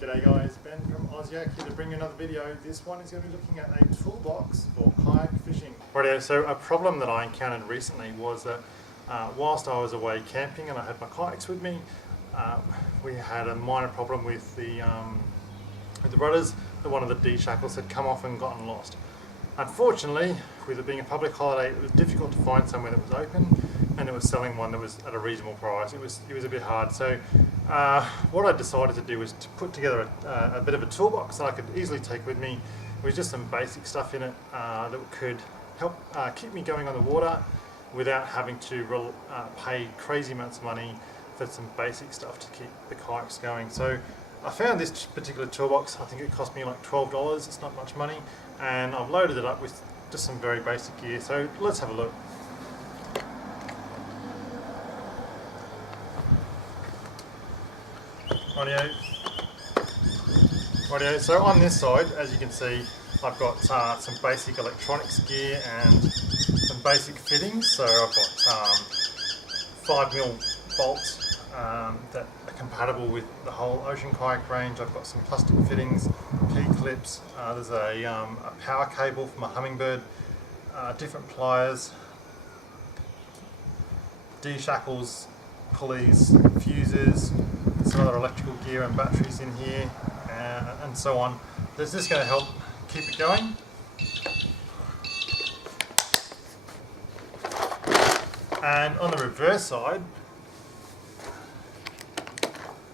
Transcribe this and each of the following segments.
G'day guys, Ben from Ausyak here to bring you another video. This one is going to be looking at a toolbox for kayak fishing. Rightio, so a problem that I encountered recently was that whilst I was away camping and I had my kayaks with me, we had a minor problem with the rudders. One of the D shackles had come off and gotten lost. Unfortunately, with it being a public holiday, it was difficult to find somewhere that was open, and it was selling one that was at a reasonable price. It was a bit hard. So what I decided to do was to put together a bit of a toolbox that I could easily take with me, with just some basic stuff in it that could help keep me going on the water without having to pay crazy amounts of money for some basic stuff to keep the kayaks going. So I found this particular toolbox. I think it cost me like $12. It's not much money, and I've loaded it up with just some very basic gear. So let's have a look. Rightio. So on this side, as you can see, I've got some basic electronics gear and some basic fittings. So I've got 5mm bolts that are compatible with the whole ocean kayak range. I've got some plastic fittings, P-clips, there's a power cable from a Hummingbird, different pliers, D-shackles, pulleys, fuses, some other electrical gear and batteries in here, and so on. Is this going to help keep it going? And on the reverse side,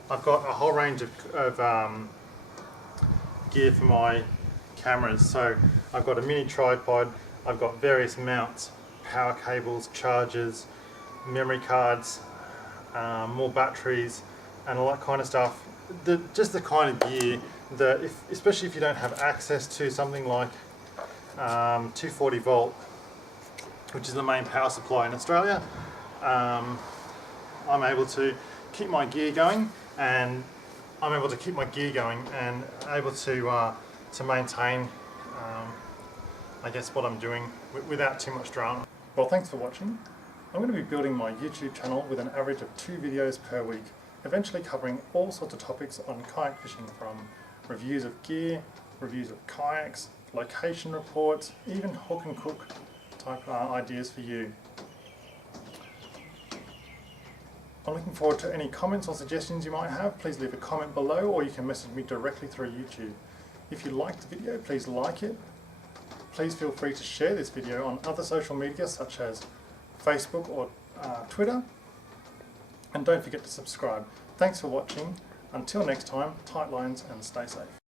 I've got a whole range of gear for my cameras. So I've got a mini tripod, I've got various mounts, power cables, chargers, memory cards, more batteries, and all that kind of stuff. Just the kind of gear that, especially if you don't have access to something like 240 volt, which is the main power supply in Australia, I'm able to keep my gear going, and able to maintain, I guess, what I'm doing without too much drama. Well, thanks for watching. I'm going to be building my YouTube channel with an average of 2 videos per week, eventually covering all sorts of topics on kayak fishing, from reviews of gear, reviews of kayaks, location reports, even hook and cook type ideas for you. I'm looking forward to any comments or suggestions you might have. Please leave a comment below, or you can message me directly through YouTube. If you liked the video, please like it. Please feel free to share this video on other social media such as Facebook or Twitter. And don't forget to subscribe. Thanks for watching. Until next time, tight lines and stay safe.